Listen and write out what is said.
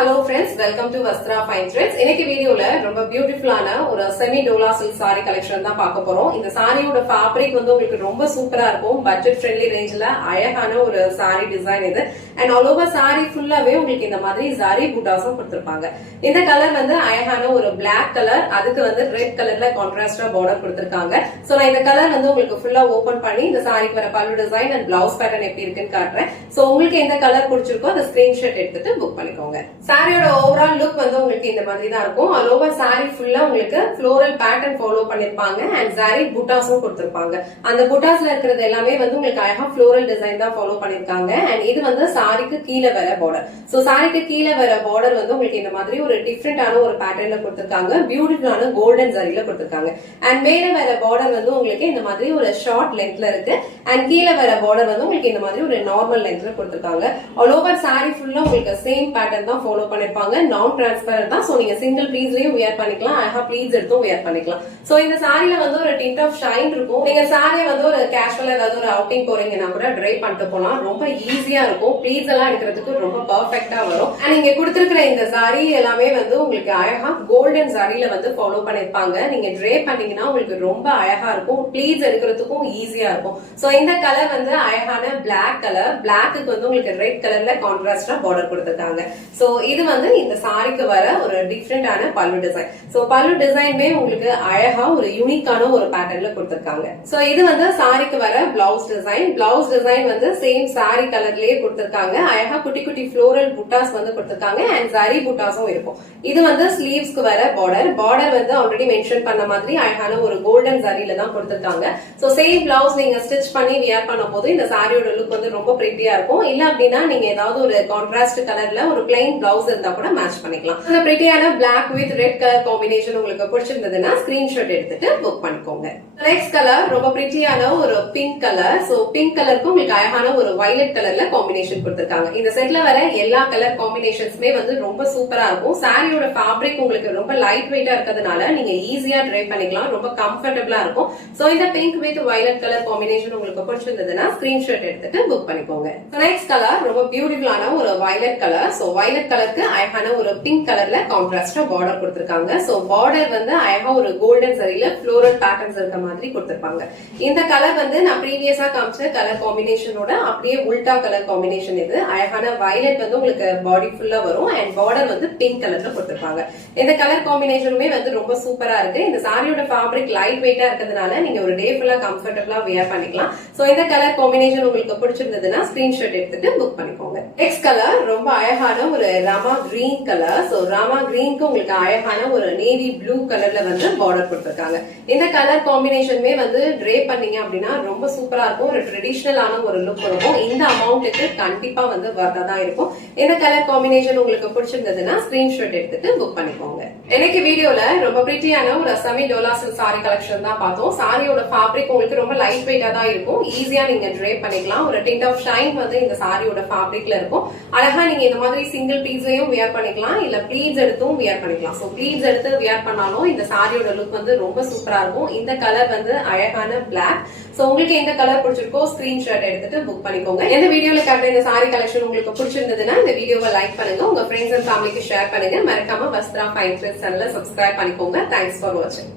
hello friends, welcome to Vastra Fine Threads. இன்னைக்கு வீடியோல ரொம்ப பியூட்டிஃபுல்லான ஒரு semi Dola silk saree collection தான் பார்க்க போறோம். இந்த சாரியோட ஃபேப்ரிக் வந்து உங்களுக்கு ரொம்ப சூப்பரா இருக்கும். பட்ஜெட் ஃப்ரெண்ட்லி ரேஞ்ச்ல அழகான ஒரு saree டிசைன் இது. அண்ட் ஆல் ஓவர் saree ஃபுல்லாவே உங்களுக்கு இந்த மாதிரி ஜரி புட்டாஸும் கொடுத்திருப்பாங்க. இந்த கலர் வந்து அழகான ஒரு Black கலர், அதுக்கு வந்து ரெட் கலர்ல கான்ட்ராஸ்டா பார்டர் கொடுத்திருக்காங்க. சோ நான் இந்த கலர் வந்து உங்களுக்கு ஃபுல்லா ஓபன் பண்ணி இந்த சாரிக்கு வர பல்லு டிசைன் அண்ட் பிளவுஸ் பேட்டர்ன் எப்படி இருக்குன்னு காட்டுறேன். சோ உங்களுக்கு எந்த கலர் பிடிச்சிருக்கோ அந்த ஸ்கிரீன்ஷாட் எடுத்துட்டு புக் பண்ணிக்கோங்க. சாரியோட ஓவரால் லுக் வந்து உங்களுக்கு இந்த மாதிரி தான் இருக்கும். ஆல் ஓவர் சாரி ஃபுல்லா உங்களுக்கு ஃப்ளோரல் பேட்டர்ன் ஃபாலோ பண்ணிருப்பாங்க அண்ட் சாரி புட்டாஸும் கொடுத்திருப்பாங்க. அந்த புட்டாஸ்ல இருக்கிறது எல்லாமே வந்து உங்களுக்கு அழகா ஃப்ளோரல் டிசைன் தான் ஃபாலோ பண்ணிருக்காங்க. அண்ட் இது வந்து சாரிக்கு கீழே வர பார்டர். சோ சாரிக்கு கீழே வர பார்டர் வந்து உங்களுக்கு இந்த மாதிரி ஒரு டிஃப்ரெண்டான ஒரு பேட்டர்ன்ல கொடுத்திருக்காங்க. பியூட்டிஃபுல்லான கோல்டன் சாரில கொடுத்திருக்காங்க. அண்ட் மேல வர பார்டர் வந்து உங்களுக்கு இந்த மாதிரி ஒரு ஷார்ட் லென்த்ல இருக்கு. அண்ட் கீழே வர பார்டர் வந்து உங்களுக்கு இந்த மாதிரி ஒரு நார்மல் லென்த்ல கொடுத்திருக்காங்க. ஆல் ஓவர் சாரி ஃபுல்லா உங்களுக்கு சேம் பேட்டர்ன் தான் ஃபாலோ பண்ணிருப்பாங்க. நான் டிரான்ஸ்பரண்ட் தான். சோ நீங்க சிங்கிள் ப்ளீட்ஸ்லயும் வியர் பண்ணிக்கலாம், அழகா ப்ளீட்ஸ் எடுத்தும் வியர் பண்ணிக்கலாம். சோ இந்த சாரில வந்து ஒரு டிண்ட் ஆஃப் ஷைன் இருக்கும். நீங்க சாரியை வந்து ஒரு கேஷுவலா ஏதாவது ஒரு அவுட்டிங் போறீங்கன்னா கூட ட்ரை பண்ணிட்டு போலாம். ரொம்ப ஈஸியா இருக்கும். ப்ளீட்ஸ் எல்லாம் எடுக்கிறதுக்கு ரொம்ப பர்ஃபெக்ட்டா வரும். அண்ட் நீங்க கொடுத்திருக்கிற இந்த சாரி எல்லாமே வந்து உங்களுக்கு அழகா கோல்டன் சாரில வந்து ஃபாலோ பண்ணிருப்பாங்க. நீங்க ட்ரை பண்ணீங்கன்னா உங்களுக்கு ரொம்ப அழகா இருக்கும். ப்ளீட்ஸ் எடுக்கிறதுக்கும் ஈஸியா இருக்கும். சோ இந்த கலர் வந்து அழகான Black கலர். Blackக்கு வந்து உங்களுக்கு ரெட் கலர்ல கான்ட்ராஸ்டா பார்டர் கொடுத்திருக்காங்க. சோ இது வந்து இந்த சாரிக்கு வர ஒரு டிஃப்ரெண்டான பல்லு டிசைன். சோ பல்லு டிசைன்மே உங்களுக்கு அழகா ஒரு யூனிக்கான ஒரு பேட்டர்ன்ல கொடுத்திருக்காங்க. சோ இது வந்து சாரிக்கு வர பிளவுஸ் டிசைன். பிளவுஸ் டிசைன் வந்து சேம் சாரி கலர்லயே கொடுத்திருக்காங்க. அழகா குட்டி குட்டி ஃப்ளோரல் புட்டாஸ் வந்து கொடுத்திருக்காங்க அண்ட் ஜரி புட்டாஸும் இருக்கும். இது வந்து ஸ்லீவ்ஸ்க்கு வர பார்டர். பார்டர் வந்து ஆல்ரெடி மென்ஷன் பண்ண மாதிரி அழகான ஒரு கோல்டன் ஜரில தான் கொடுத்திருக்காங்க. சோ சேம் பிளவுஸ் நீங்க ஸ்டிச் பண்ணி வியர் பண்ணும் போது இந்த சாரியோட லுக் வந்து ரொம்ப பிரிட்டியா இருக்கும். இல்ல அப்படின்னா நீங்க ஏதாவது ஒரு கான்ட்ராஸ்ட் கலர்ல ஒரு பிளைன் பிளவுஸ் இருந்தா கூட மேட்ச் பண்ணிக்கலாம். அந்த பிரிட்டியான Black with red colour combination உங்களுக்கு பிடிச்சிருந்ததுன்னா ஸ்கிரீன்ஷாட் எடுத்துட்டு புக் பண்ணிக்கோங்க. நெக்ஸ்ட் கலர் ரொம்ப பிரிட்டியான ஒரு பிங்க் கலர். சோ பிங்க் கலருக்கு உங்களுக்கு அழகான ஒரு வயலட் கலர்ல காம்பினேஷன் கொடுத்திருக்காங்க. இந்த செட்ல வர எல்லா கலர் காம்பினேஷன்ஸ்மே வந்து ரொம்ப சூப்பரா இருக்கும். சாரியோட ஃபேப்ரிக் உங்களுக்கு ரொம்ப லைட் வெயிட்டா இருக்கிறதுனால நீங்க ஈஸியா ட்ரை பண்ணிக்கலாம். ரொம்ப கம்ஃபர்டபிளா இருக்கும். சோ இந்த pink with violet colour combination உங்களுக்கு பிடிச்சிருந்ததுன்னா ஸ்கிரீன்ஷாட் எடுத்துட்டு புக் பண்ணிக்கோங்க. நெக்ஸ்ட் கலர் ரொம்ப பியூட்டிஃபுல்லான ஒரு வயலட் கலர். சோ வயலட் கலருக்கு அழகான ஒரு பிங்க் கலர்ல கான்ட்ராஸ்டா பார்டர் கொடுத்திருக்காங்க. சோ பார்டர் வந்து அழகா ஒரு கோல்டன் சரியில ஃப்ளோரல் பேட்டர்ன்ஸ் இருக்க மாதிரி கொடுத்திருப்பாங்க. இந்த கலர் வந்து நான் ப்ரீவியஸா காமிச்ச கலர் காம்பினேஷனோட அப்படியே உல்டா கலர் காம்பினேஷன். இது அழகான வயலட் வந்து உங்களுக்கு பாடி ஃபுல்லா வரும் அண்ட் பார்டர் வந்து பிங்க் கலர்ல கொடுத்திருப்பாங்க. இந்த கலர் காம்பினேஷனுமே வந்து ரொம்ப சூப்பரா இருக்கு. இந்த சாரியோட ஃபேப்ரிக் லைட் வெயிட்டா இருக்கிறதுனால நீங்க ஒரு டே ஃபுல்லா கம்ஃபர்டபிளா வியர் பண்ணிக்கலாம். சோ இந்த கலர் காம்பினேஷன் உங்களுக்கு பிடிச்சிருந்ததுன்னா ஸ்கிரீன்ஷாட் எடுத்துட்டு புக் பண்ணிக்கோங்க. நெக்ஸ்ட் கலர் ரொம்ப அழகான ஒரு Rama green colour. So Rama கிரீனுக்கு உங்களுக்கு அழகான ஒரு நேவி ப்ளூ கலர்ல வந்து பார்டர் கொடுத்திருக்காங்க. இந்த கலர் காம்பினேஷனுமே வந்து ட்ரே பண்ணீங்க அப்படின்னா ரொம்ப சூப்பரா இருக்கும். ஒரு ட்ரெடிஷனலான ஒரு லுக் இருக்கும். இந்த அமௌண்ட்டுக்கு கண்டிப்பா வந்து வர்த்தா தான் இருக்கும். இந்த கலர் காம்பினேஷன் உங்களுக்கு பிடிச்சிருந்ததுன்னா ஸ்கிரீன்ஷாட் எடுத்துட்டு புக் பண்ணிக்கோங்க. எனக்கு வீடியோல ரொம்ப பிரிட்டியான ஒரு semi Dola silk sorry collection தான் பார்த்தோம். சாரியோட ஃபேப்ரிக் உங்களுக்கு ரொம்ப லைட் வெயிட்டா தான் இருக்கும். ஈஸியா நீங்க ட்ரே பண்ணிக்கலாம். ஒரு டிண்ட் ஆஃப் ஷைன் வந்து இந்த சாரியோட ஃபேப்ரிக்ல இருக்கும். அழகா நீங்க இந்த மாதிரி சிங்கிள் பீஸ்லயும் வியர் பண்ணிக்கலாம், இல்ல ப்ளீட்ஸ் எடுத்தும் வியர் பண்ணிக்கலாம். சோ ப்ளீட்ஸ் எடுத்து வியர் பண்ணாலும் இந்த சாரியோட லுக் வந்து ரொம்ப சூப்பரா இருக்கும். இந்த கலர் வந்து அழகான Black. சோ உங்களுக்கு எந்த கலர் பிடிச்சிருக்கோ ஸ்கிரீன்ஷாட் எடுத்துட்டு புக் பண்ணிக்கோங்க. இந்த வீடியோல காட்டுற இந்த சாரி கலெக்ஷன் உங்களுக்கு பிடிச்சிருந்ததுன்னா இந்த வீடியோவை லைக் பண்ணுங்க, உங்க ஃப்ரெண்ட்ஸ் அண்ட் ஃபேமிலிக்கு ஷேர் பண்ணுங்க. மறக்காம வஸ்த்ரா ஃபைன் த்ரெட்ஸ் சேனலை சப்ஸ்கிரைப் பண்ணிக்கோங்க. தேங்க்ஸ் ஃபார் வாட்சிங்.